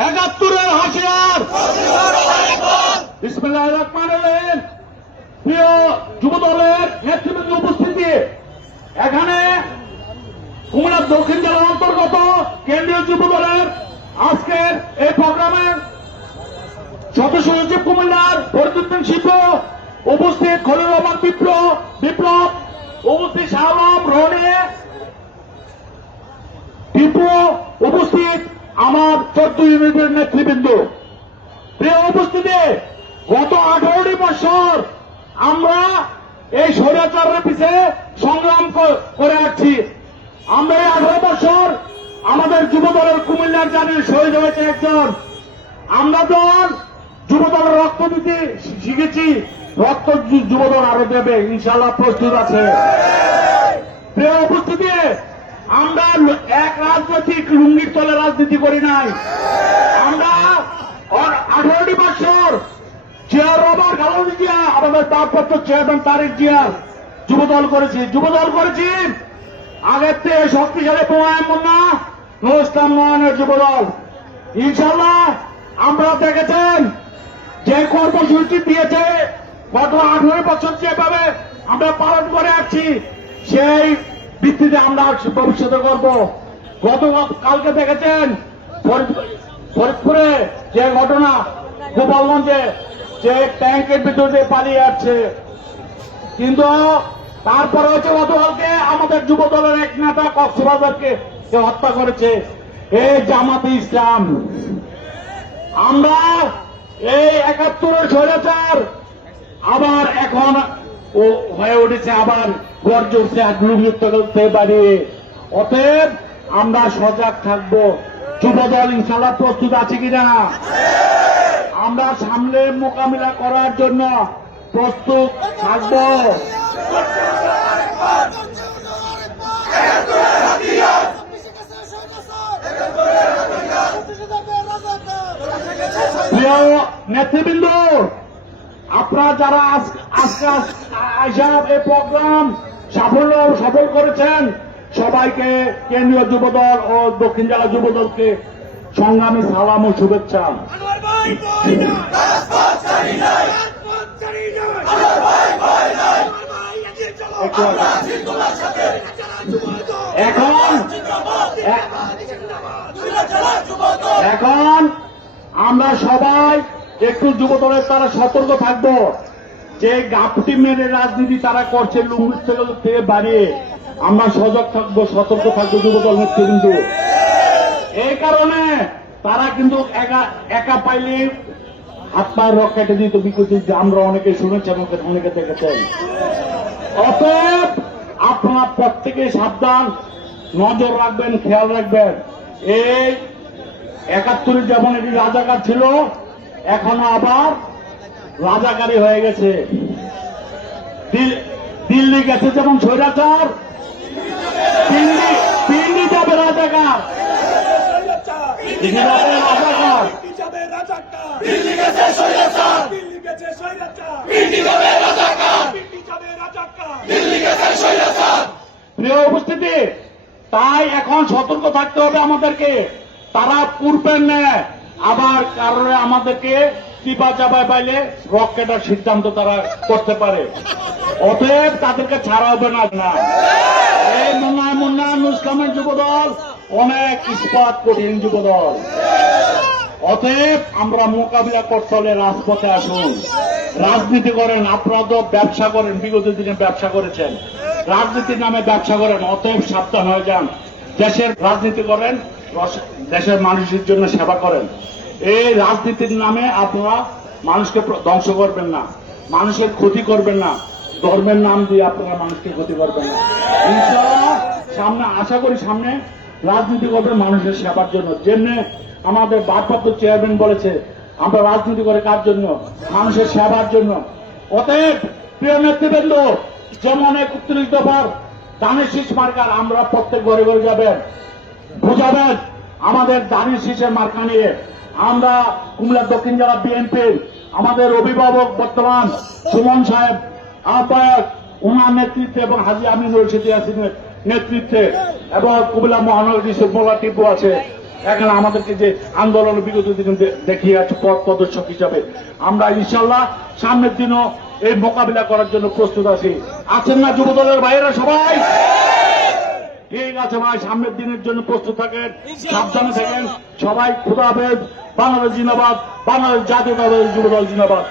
একাত্তরের হাসিয়ার ইসমিল্লাহ রহমান রহিম। প্রিয় যুব দলের নেতৃবৃন্দ উপস্থিতি, এখানে কুমিল্লা দক্ষিণ জেলার অন্তর্গত কেন্দ্রীয় যুব দলের আজকের এই প্রোগ্রামের সদস্য সচিব কুমিল্লার ফরিদুদ্দিন শিল্প উপস্থিত খলিল রহমান বিপ্লব বিপ্লব, উপস্থিত শাহ রনি টিপু উপস্থিত চোদ্দ ইউনিটের নেতৃবৃন্দ। প্রিয় উপস্থিতি, গত আঠারোটি বছর আমরা এই স্বৈরাচারের পিছিয়ে সংগ্রাম করে আসছি। আমরা এই আঠারো বছর আমাদের যুব দলের কুমিল্লার জানে শহীদ হয়েছে একজন। আমরা যখন যুব দলের রক্ত দিতে শিখেছি। রক্ত যুব দল আরও দেবে ইনশাল্লাহ প্রস্তুত আছে। প্রিয় উপস্থিতি আমরা এক রাজনৈতিক লুঙ্গির তলে রাজনীতি করি নাই। আমরা আঠারোটি বছর চেয়ার গালাউনি জিয়া, আমাদের তারপত্র চেয়ারম্যান তারিক জিয়া যুবদল করেছি। যুবদল করেছি আগের থেকে শক্তিশালী প্রমাণ মুন্না নুর ইসলাম মোহনের যুবদল। ইনশাল্লাহ আমরা দেখেছেন যে কর্মসূচি দিয়েছে, গত আঠারো বছর যেভাবে আমরা পালন করে আসছি, সেই ভিত্তিতে আমরা ভবিষ্যতে করব। গত কালকে দেখেছেন ফরিদপুরে যে ঘটনা, গোপালগঞ্জে যে ট্যাঙ্কের ভিতরে পালিয়ে যাচ্ছে। কিন্তু তারপরে হচ্ছে গতকালকে আমাদের যুব দলের এক নেতা কক্সবাজারকে সে হত্যা করেছে এই জামাতে ইসলাম। আমরা এই একাত্তরের স্বৈরাচার আবার এখন ও হয়ে উঠেছে আবার গর্জে উঠছে আগ্রহিত করতে পারি অতএব আমরা সজাগ থাকব। যুবদল ইনশাল্লাহ প্রস্তুত আছে কিনা? আমরা সামনে মোকাবিলা করার জন্য প্রস্তুত থাকব। প্রিয় নেতৃবৃন্দ আপনারা যারা আজকে আস- এই প্রোগ্রাম সাফল্য সফল করেছেন সবাইকে কেন্দ্রীয় যুবদল ও দক্ষিণ জেলা যুবদলকে সংগ্রামী সালাম ও শুভেচ্ছা। এখন এখন আমরা সবাই একটু যুবদলের তারা সতর্ক থাকব। যে গাপটি মেরে রাজনীতি তারা করছে লুঙ্গির থেকে বাড়িয়ে আমরা সজাগ থাকব, সতর্ক থাকব যুবদল নেতৃবৃন্দ এই কারণে তারা কিন্তু একা একা পাইলে হাত পায়ের রক কেটে দিত বিকৃতি, যে আমরা অনেকে শুনেছি অনেকে- অনেকে দেখেছেন। অতএব আপনারা প্রত্যেকে সাবধান, নজর রাখবেন, খেয়াল রাখবেন। এই একাত্তরে যেমন এটি রাজাকার ছিল এখনও আবার রাজাকারী হয়ে গেছে। দিল্লি গেছে যেমন স্বৈরাচার, দিল্লি দিল্লি যাবে রাজাকার। প্রিয় উপস্থিতি, তাই এখন সতর্ক থাকতে হবে আমাদেরকে। তারা পূর্বের নেয় আবার কারণে আমাদেরকে চিপা চাপায় পাইলে রকেটার সিদ্ধান্ত তারা করতে পারে। অতএব তাদেরকে ছাড়া হবে না। না এই মুন্না মুন্না নুসকামের যুবদল অনেক ইস্পাত কঠিন যুবদল। অতএব আমরা মোকাবিলা করতে হলে রাজপথে আসুন। রাজনীতি করেন, আপনারা ব্যবসা করেন, বিগত দিনে ব্যবসা করেছেন। রাজনীতির নামে ব্যবসা করেন, অতএব সাবধান হয়ে যান। দেশের রাজনীতি করেন, দেশের মানুষের জন্য সেবা করেন। এই রাজনীতির নামে আপনারা মানুষকে ধ্বংস করবেন না। মানুষের ক্ষতি করবেন না। ধর্মের নাম দিয়ে আপনারা মানুষকে ক্ষতি করবেন না। সামনে, আশা করি সামনে রাজনীতি করবেন মানুষের সেবার জন্য। যেমনি আমাদের ভারপ্রাপ্ত চেয়ারম্যান বলেছে, আমরা রাজনীতি করে কার জন্য? মানুষের সেবার জন্য। অতএব, প্রিয় নেতৃবৃন্দ, যেমন একত্রিশ দফার দানের শীষ মার্কার আমরা প্রত্যেক ঘরে ঘরে যাবেন, বুঝাবেন, আমাদের দানের শীষের মার্কা নিয়ে আমরা কুমিল্লা দক্ষিণ জেলা বিএনপির আমাদের অভিভাবক বর্তমান সুমন সাহেব, আহ্বায়ক ওনার নেতৃত্বে এবং হাজি আমিনুল রশিদ নেতৃত্বে এবং কুমিল্লা মহানগরী সুফলা টিপু আছে। এখানে আমাদেরকে যে আন্দোলন বিগত দিনে দেখিয়ে আছে, পথ প্রদর্শক হিসাবে। আমরা ইনশাল্লাহ সামনের দিনও এই মোকাবিলা করার জন্য প্রস্তুত আছি। আছেন না যুবদলের বাইরে সবাই? ঠিক আছে ভাই সামনের দিনের জন্য প্রস্তুত থাকেন। সাবধানে থাকেন। সবাই খুদাবেদ বাংলাদেশ জিন্দাবাদ। বাংলাদেশ জাতীয় যুবদল জিন্দাবাদ।